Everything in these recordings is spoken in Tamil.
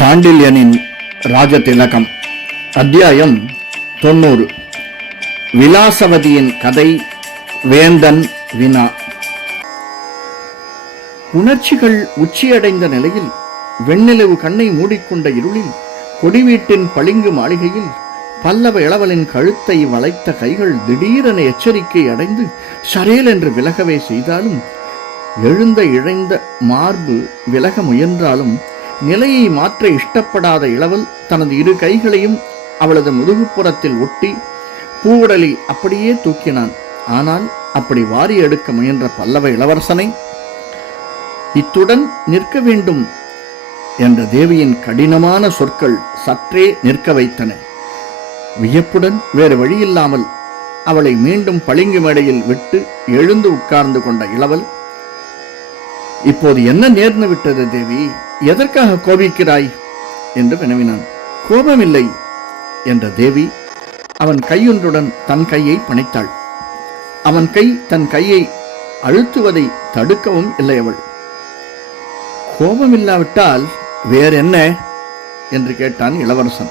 சாண்டில்யனின் ராஜதிலகம் அத்தியாயம் தொண்ணூறு. விலாசவதியின் கதை வேந்தன் வினா. உணர்ச்சிகள் உச்சியடைந்த நிலையில் வெண்ணிலவு கண்ணை மூடிக்கொண்ட இருளில் கொடிவீட்டின் பளிங்கு மாளிகையில் பல்லவ இளவலின் கழுத்தை வளைத்த கைகள் திடீரென எச்சரிக்கை அடைந்து சரேல் என்று விலகவே செய்தாலும் எழுந்த இழைந்த மார்பு விலக முயன்றாலும் நிலையை மாற்ற இஷ்டப்படாத இளவல் தனது இரு கைகளையும் அவளது முதுகுப்புறத்தில் ஒட்டி பூவுடலை அப்படியே தூக்கினான். ஆனால் அப்படி வாரி எடுக்க முயன்ற பல்லவ இளவரசனை இத்துடன் நிற்க வேண்டும் என்ற தேவியின் கடினமான சொற்கள் சற்றே நிற்க வைத்தன. வியப்புடன் வேறு வழியில்லாமல் அவளை மீண்டும் பளிங்கு மேடையில் விட்டு எழுந்து உட்கார்ந்து கொண்ட இளவல் இப்போது என்ன நேர்ந்து விட்டது தேவி? எதற்காக கோபிக்கிறாய்? என்று வினவினான். கோபமில்லை என்ற தேவி அவன் கையொன்றுடன் தன் கையை பிணைத்தாள். அவன் கை தன் கையை அழுத்துவதை தடுக்கவும் இல்லை அவள். கோபமில்லாவிட்டால் வேறென்ன? என்று கேட்டான் இளவரசன்.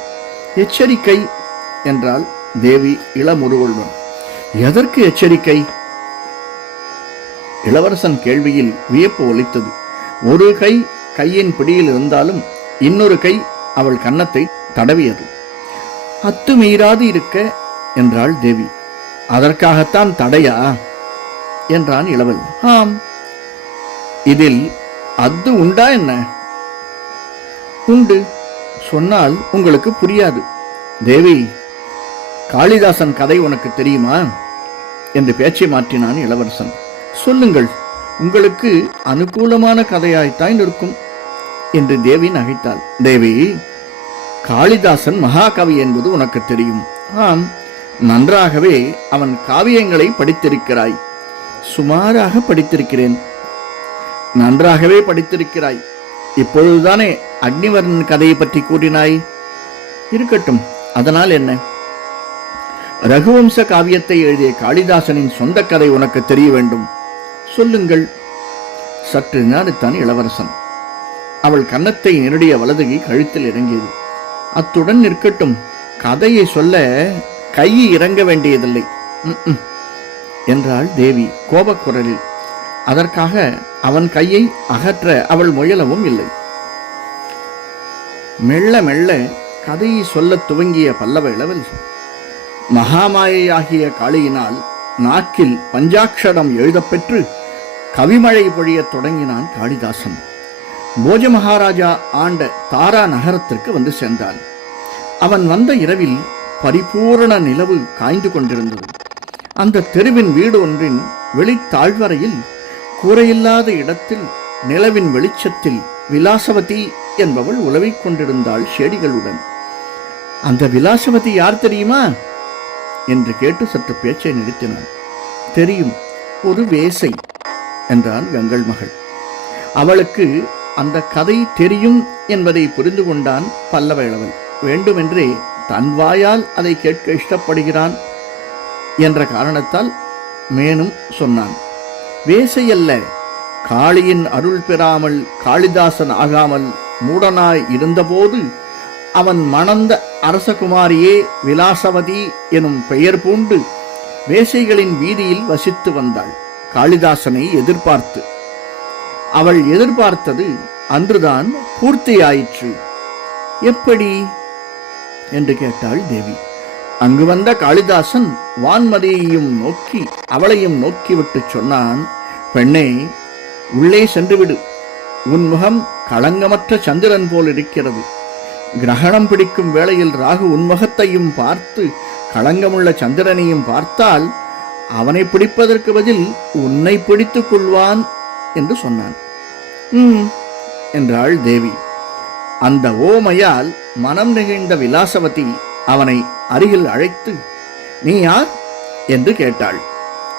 எச்சரிக்கை என்றால் தேவி இளமுருவளுடன் எதற்கு எச்சரிக்கை? இளவரசன் கேள்வியில் வியப்பு ஒலித்தது. ஒரு கை கையின் பிடியில் இருந்தாலும் இன்னொரு கை அவள் கன்னத்தை தடவியது. அத்துமீறாது இருக்க என்றாள் தேவி. அதற்காகத்தான் தடையா? என்றான் இளவல். ஆம். இதில் அத்து உண்டா என்ன? உண்டு. சொன்னால் உங்களுக்கு புரியாது. தேவி காளிதாசன் கதை உனக்கு தெரியுமா? என்று பேச்சை மாற்றினான் இளவரசன். சொல்லுங்கள். உங்களுக்கு அனுகூலமான கதையாய்த்தாய் இருக்கும். என்று தேவி நகைத்தாள். தேவி காளிதாசன் மகாகவி என்பது உனக்கு தெரியும். ஆம் நன்றாகவே அவன் காவியங்களை படித்திருக்கிறாய். சுமாராக படித்திருக்கிறேன். நன்றாகவே படித்திருக்கிறாய். இப்பொழுதுதானே அக்னிவர்ணன் கதையை பற்றி கூறினாய்? இருக்கட்டும் அதனால் என்ன? ரகுவம்ச காவியத்தை எழுதிய காளிதாசனின் சொந்த கதை உனக்கு தெரிய வேண்டும். சொல்லுங்கள். சற்று நினைத்தான் இளவரசன். அவள் கன்னத்தை நெருடிய வலதுகை கழுத்தில் இறங்கியது. அத்துடன் நிற்கட்டும் கதையை சொல்ல கை இறங்க வேண்டியதில்லை. என்றாள் தேவி கோபக்குரலில். அதற்காக அவன் கையை அகற்ற அவள் முயலவும் இல்லை. மெல்ல மெல்ல கதையை சொல்லத் துவங்கிய பல்லவ இளவல் மகாமாயையாகிய காளியினால் நாக்கில் பஞ்சாட்சரம் எழுதப்பெற்று கவிமழை பொழியத் தொடங்கினான் காளிதாசன். போஜ மகாராஜா ஆண்ட தாரா நகரத்திற்கு வந்து சேர்ந்தான். அவன் வந்த இரவில் பரிபூரண நிலவு காய்ந்து கொண்டிருந்தது. அந்த தெருவின் வீடு ஒன்றின் வெளித்தாழ்வரையில் கூரையில்லாத இடத்தில் நிலவின் வெளிச்சத்தில் விலாசவதி என்பவள் உலவிக் கொண்டிருந்தாள் செடிகளுடன் அந்த விலாசவதி யார் தெரியுமா? என்று கேட்டு சற்று பேச்சை நிறுத்தினான். தெரியும் ஒரு வேசை என்றான் கங்கள் மகள் அவளுக்கு அந்த கதை தெரியும் என்பதை புரிந்து கொண்டான் பல்லவ இளவன் வேண்டுமென்றே தன் வாயால் அதை கேட்க இஷ்டப்படுகிறான் என்ற காரணத்தால் மேனும் சொன்னான். வேசையல்ல காளியின் அருள் பெறாமல் காளிதாசன் ஆகாமல் மூடனாய் இருந்தபோது அவன் மணந்த அரசகுமாரியே விலாசவதி எனும் பெயர் பூண்டு வேசைகளின் வீதியில் வசித்து வந்தாள். காளிதாசனை எதிர்பார்த்து அவள் எதிர்பார்த்தது அன்றுதான் பூர்த்தியாயிற்று. எப்படி? என்று கேட்டாள் தேவி. அங்கு வந்த காளிதாசன் வான்மதியையும் நோக்கி அவளையும் நோக்கிவிட்டு சொன்னான் பெண்ணே உள்ளே சென்றுவிடு. உன் முகம் களங்கமற்ற சந்திரன் போல் இருக்கிறது கிரகணம் பிடிக்கும் வேளையில் ராகு உன்முகத்தையும் பார்த்து களங்கமுள்ள சந்திரனையும் பார்த்தால் அவனை பிடிப்பதற்கு பதில் உன்னை பிடித்துக் கொள்வான் என்று சொன்னான். ம். என்றாள் தேவி. அந்த ஓமையால் மனம் நெகிழ்ந்த விலாசவதி அவனை அருகில் அழைத்து நீ யார்? என்று கேட்டாள்.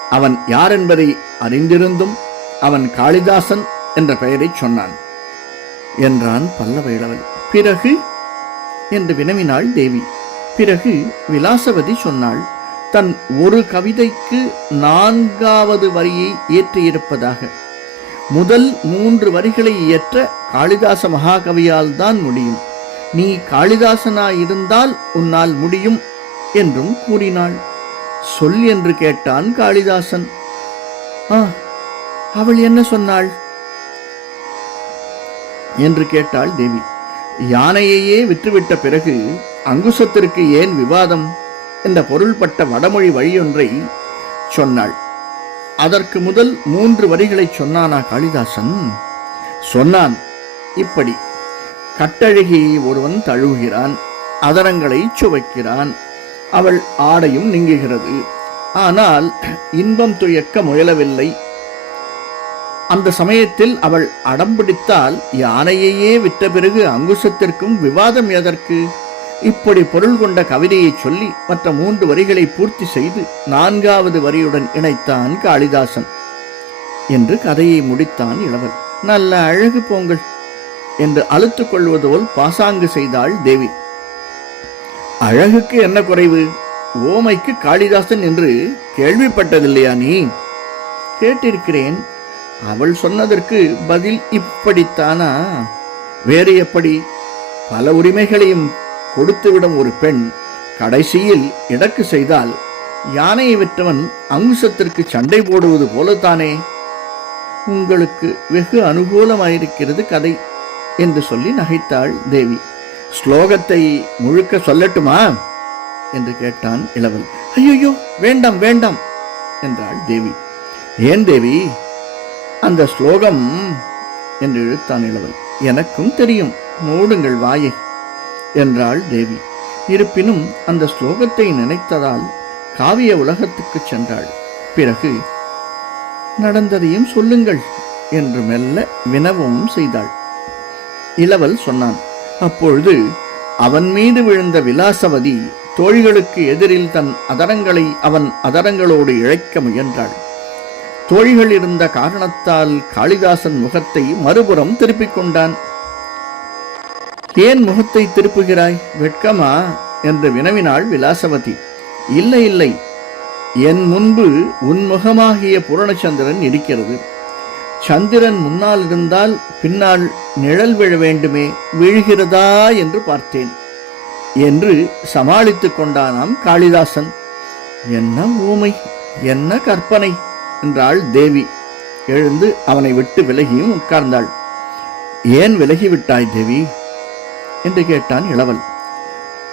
அவன் யார் என்பதை அறிந்திருந்தும் அவன் காளிதாசன் என்ற பெயரைச் சொன்னான். என்றான் பல்லவ இளவல் பிறகு? என்று வினவினாள் தேவி. பிறகு? விலாசவதி சொன்னாள். தன் ஒரு கவிதைக்கு நான்காவது வரியை ஏற்றியிருப்பதாக முதல் மூன்று வரிகளை இயற்ற காளிதாச மகாகவியால் தான் முடியும். நீ காளிதாசனாயிருந்தால் உன்னால் முடியும் என்றும் கூறினாள். சொல் என்று கேட்டான் காளிதாசன். ஆ அவள் என்ன சொன்னாள்? என்று கேட்டாள் தேவி. யானையையே விற்றுவிட்ட பிறகு அங்குசத்திற்கு ஏன் விவாதம்? என்ற பொருள்பட்ட வடமொழி வழியொன்றை சொன்னாள். அதற்கு முதல் மூன்று வரிகளை சொன்னானா காளிதாசன்? சொன்னான் இப்படி கட்டழகியை ஒருவன் தழுவுகிறான் அதரங்களை சுவைக்கிறான் அவள் ஆடையும் நீங்குகிறது. ஆனால் இன்பம் துயக்க முயலவில்லை. அந்த சமயத்தில் அவள் அடம்பிடித்தால் யானையையே விட்ட பிறகு அங்குசத்திற்கும் விவாதம் எதற்கு? இப்படி பொருள் கொண்ட கவிதையை சொல்லி மற்ற மூன்று வரிகளை பூர்த்தி செய்து நான்காவது வரியுடன் இணைத்தான் காளிதாசன். என்று கதையை முடித்தான் இளவல். நல்ல அழகு போங்கள் என்று அழுத்துக் கொள்வது போல் பாசாங்கு செய்தாள் தேவி. அழகுக்கு என்ன குறைவு? ஓமைக்கு காளிதாசன் என்று கேள்விப்பட்டதில்லையா நீ? கேட்டிருக்கிறேன். அவள் சொன்னதற்கு பதில் இப்படித்தானா? வேறு எப்படி? பல உரிமைகளையும் கொடுத்துவிடும் ஒரு பெண் கடைசியில் இடக்கு செய்தால் யானையை விற்றவன் அங்குசத்திற்கு சண்டை போடுவது போலத்தானே? உங்களுக்கு வெகு அனுகூலமாயிருக்கிறது கதை என்று சொல்லி நகைத்தாள் தேவி. ஸ்லோகத்தை முழுக்க சொல்லட்டுமா? என்று கேட்டான் இளவல். ஐயோ வேண்டாம் வேண்டாம் என்றாள் தேவி. ஏன் தேவி? அந்த ஸ்லோகம் என்று இழுத்தான் இளவல். எனக்கும் தெரியும். மூடுங்கள் வாயை. என்றாள் தேவி. இருப்பினும் அந்த ஸ்லோகத்தை நினைத்ததால் காவிய உலகத்துக்கு சென்றாள். பிறகு நடந்ததையும் சொல்லுங்கள் என்று மெல்ல வினவும் செய்தாள். இளவல் சொன்னான் அப்பொழுது அவன் மீது விழுந்த விலாசவதி தோழிகளுக்கு எதிரில் தன் அதரங்களை அவன் அதரங்களோடு இழைக்க முயன்றாள். தோழிகள் இருந்த காரணத்தால் காளிதாசன் முகத்தை மறுபுறம் திருப்பிக் கொண்டான். ஏன் முகத்தை திருப்புகிறாய்? வெட்கமா? என்று வினவினாள் விலாசவதி. இல்லை இல்லை. என் முன்பு உன் முகமாகிய பூரணச்சந்திரன் இருக்கிறது. சந்திரன் முன்னால் இருந்தால் பின்னால் நிழல் விழ வேண்டுமே விழுகிறதா என்று பார்த்தேன் என்று சமாளித்துக் கொண்டானாம் காளிதாசன். என்ன ஊமை என்ன கற்பனை? என்றாள் தேவி. எழுந்து அவனை விட்டு விலகியும் உட்கார்ந்தாள். ஏன் விலகிவிட்டாய் தேவி? என்று கேட்டான் இளவல்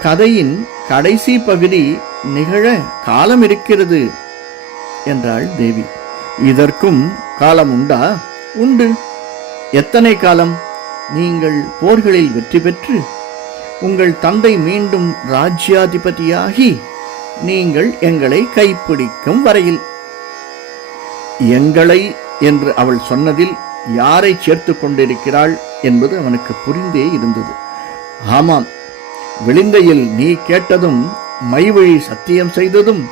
கதையின் கடைசி பகுதி நிகழ காலம் இருக்கிறது என்றாள் தேவி. இதற்கும் காலம் உண்டா? உண்டு. எத்தனை காலம்? நீங்கள் போர்களில் வெற்றி பெற்று உங்கள் தந்தை மீண்டும் ராஜ்யாதிபதியாகி நீங்கள் எங்களை கைப்பிடிக்கும் வரையில். எங்களை என்று அவள் சொன்னதில் யாரை சேர்த்து கொண்டிருக்கிறாள் என்பது அவனுக்கு புரிந்தே இருந்தது. ஆமாம். விளிந்தையில் நீ கேட்டதும் மைவழி சத்தியம் செய்ததும்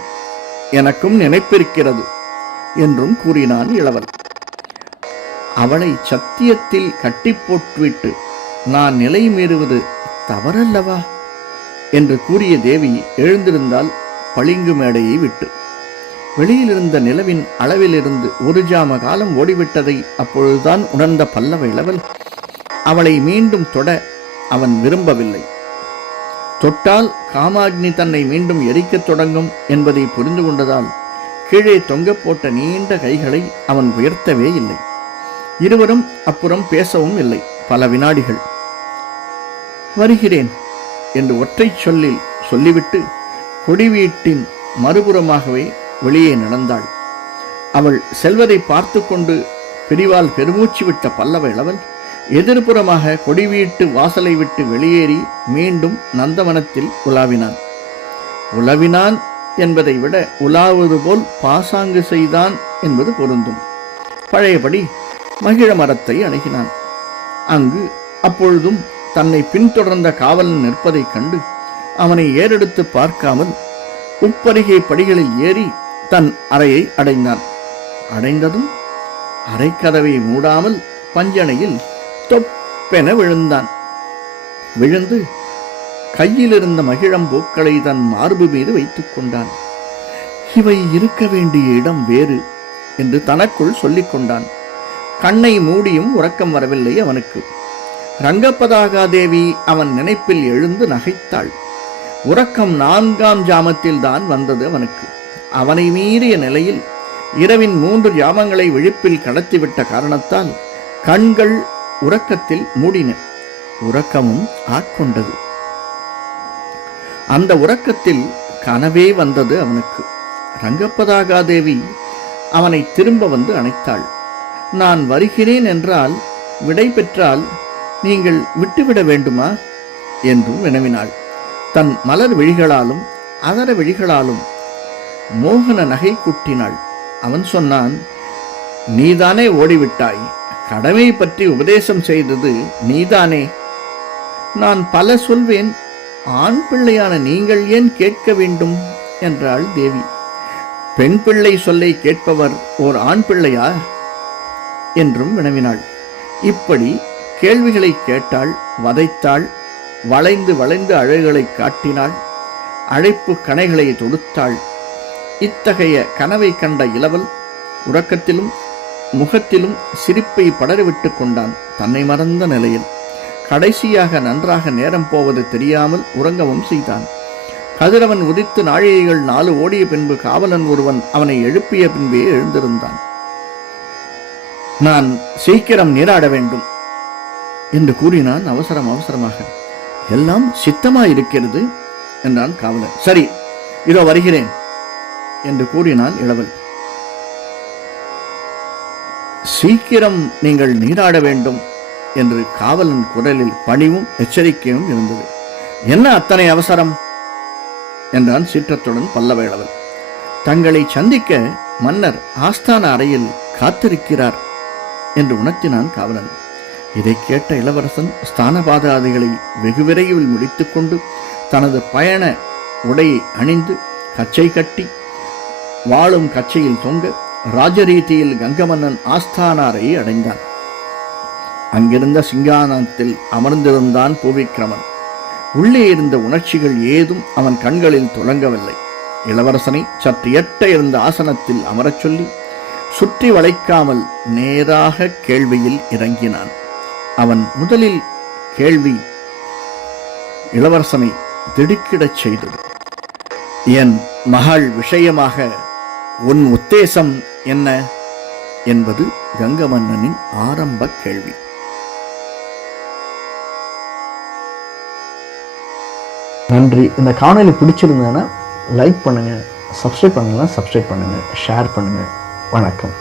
எனக்கும் நினைப்பிருக்கிறது என்றும் கூறினான் இளவல் அவளை சத்தியத்தில் கட்டி போட்டுவிட்டு நான் நிலை மீறுவது தவறல்லவா? என்று கூறிய தேவி எழுந்திருந்தால் பளிங்கு மேடையை விட்டு. வெளியிலிருந்த நிலவின் அளவிலிருந்து ஒரு ஜாம காலம் ஓடிவிட்டதை அப்பொழுதுதான் உணர்ந்த பல்லவ இளவல் அவளை மீண்டும் தொட அவன் விரும்பவில்லை. தொட்டால் காமாக்னி தன்னை மீண்டும் எரிக்கத் தொடங்கும் என்பதை புரிந்து கொண்டதால் கீழே தொங்க போட்ட நீண்ட கைகளை அவன் உயர்த்தவே இல்லை. இருவரும் அப்புறம் பேசவும் இல்லை. பல வினாடிகள். வருகிறேன் என்று ஒற்றை சொல்லில் சொல்லிவிட்டு கொடி வீட்டின் மறுபுறமாகவே வெளியே நடந்தாள். அவள் செல்வதை பார்த்து கொண்டு பிரிவால் பெருமூச்சு விட்ட பல்லவ இளவன் எதிர்ப்புறமாக கொடி வீட்டு வாசலை விட்டு வெளியேறி மீண்டும் நந்தவனத்தில் உலாவினான். உலவினான் என்பதை விட உலாவது போல் பாசாங்கு செய்தான் என்பது பொருந்தும். பழையபடி மகிழ மரத்தை அணுகினான். அங்கு அப்பொழுதும் தன்னை பின்தொடர்ந்த காவலன் நிற்பதைக் கண்டு அவனை ஏறெடுத்து பார்க்காமல் உப்பருகே படிகளில் ஏறி தன் அறையை அடைந்தான். அடைந்ததும் அறைக்கதவை மூடாமல் பஞ்சனையில் தொப்பென விழுந்தான். விழுந்து கையில் இருந்த மகிழம்பூக்களை தன் மார்பு மீது வைத்துக் கொண்டான். இவை இருக்க வேண்டிய இடம் வேறு என்று தனக்குள் சொல்லிக் கொண்டான். கண்ணை மூடியும் உறக்கம் வரவில்லை அவனுக்கு. ரங்கப்பதாகாதேவி அவன் நினைப்பில் எழுந்து நகைத்தாள். உறக்கம் நான்காம் ஜாமத்தில் தான் வந்தது அவனுக்கு. அவனை மீறிய நிலையில் இரவின் மூன்று ஜாமங்களை விழிப்பில் கடத்திவிட்ட காரணத்தால் கண்கள் உறக்கத்தில் மூடின உறக்கமும் ஆட்கொண்டது. அந்த உறக்கத்தில் கனவே வந்தது அவனுக்கு. ரங்கப்பதாகாதேவி அவனை திரும்ப வந்து அணைத்தாள். நான் வருகிறேன் என்றால் விடை பெற்றால் நீங்கள் விட்டுவிட வேண்டுமா? என்றும் வினவினாள். தன் மலர் விழிகளாலும் அதர விழிகளாலும் மோகன நகை குட்டினாள். அவன் சொன்னான் நீதானே ஓடிவிட்டாய். கடமை பற்றி உபதேசம் செய்தது நீதானே. நான் பல சொல்வேன் ஆண் பிள்ளையான நீங்கள் ஏன் கேட்க வேண்டும்? என்றாள் தேவி. பெண் பிள்ளை சொல்லை கேட்பவர் ஓர் ஆண் பிள்ளையா? என்றும் வினவினாள். இப்படி கேள்விகளை கேட்டாள் வதைத்தாள் வளைந்து வளைந்து அழகுகளை காட்டினாள் அழைப்பு கணைகளை தொடுத்தாள். இத்தகைய கனவை கண்ட இளவல் உறக்கத்திலும் முகத்திலும் சிரிப்பை படரவிட்டு கொண்டான். தன்னை மறந்த நிலையில் கடைசியாக நன்றாக நேரம் போவது தெரியாமல் உறங்கவும் செய்தான். கதிரவன் உதித்து நாழிகைகள் நாலு ஓடிய பின்பு காவலன் ஒருவன் அவனை எழுப்பிய பின்பே எழுந்திருந்தான். நான் சீக்கிரம் நீராட வேண்டும் என்று கூறினான் அவசரம் அவசரமாக. எல்லாம் சித்தமாயிருக்கிறது என்றான் காவலன். சரி இதோ வருகிறேன் என்று கூறினான் இளவல். சீக்கிரம் நீங்கள் நீராட வேண்டும் என்று காவலன் குரலில் பணிவும் எச்சரிக்கையும் இருந்தது. என்ன அத்தனை அவசரம்? என்றான் சீற்றத்துடன் பல்லவேளவன் தங்களை சந்திக்க மன்னர் ஆஸ்தான அறையில் காத்திருக்கிறார் என்று உணர்த்தினான் காவலன். இதை கேட்ட இளவரசன் ஸ்தானபாதாதிகளை வெகு விரைவில் முடித்துக்கொண்டு தனது பயண உடையை அணிந்து கச்சை கட்டி வாழும் கச்சையில் தொங்க ராஜரீதியில் கங்கமன்னன் ஆஸ்தானாரை அடைந்தான். அங்கிருந்த சிங்கானத்தில் அமர்ந்திருந்தான் பூவிக்கிரமன் உள்ளே இருந்த உணர்ச்சிகள் ஏதும் அவன் கண்களில் துளங்கவில்லை இளவரசனை சற்று எட்ட இருந்த ஆசனத்தில் அமரச் சொல்லி சுற்றி வளைக்காமல் நேராக கேள்வியில் இறங்கினான். அவன் முதலில் கேள்வி இளவரசனை திடுக்கிடச் செய்தது. என் மகள் விஷயமாக உன் உத்தேசம் என்ன? என்பது கங்கமன்னனின் ஆரம்ப கேள்வி. நன்றி. இந்த காணொலி பிடிச்சிருந்தேன்னா லைக் பண்ணுங்கள் சப்ஸ்கிரைப் பண்ணலாம் சப்ஸ்கிரைப் பண்ணுங்கள் ஷேர் பண்ணுங்கள் வணக்கம்.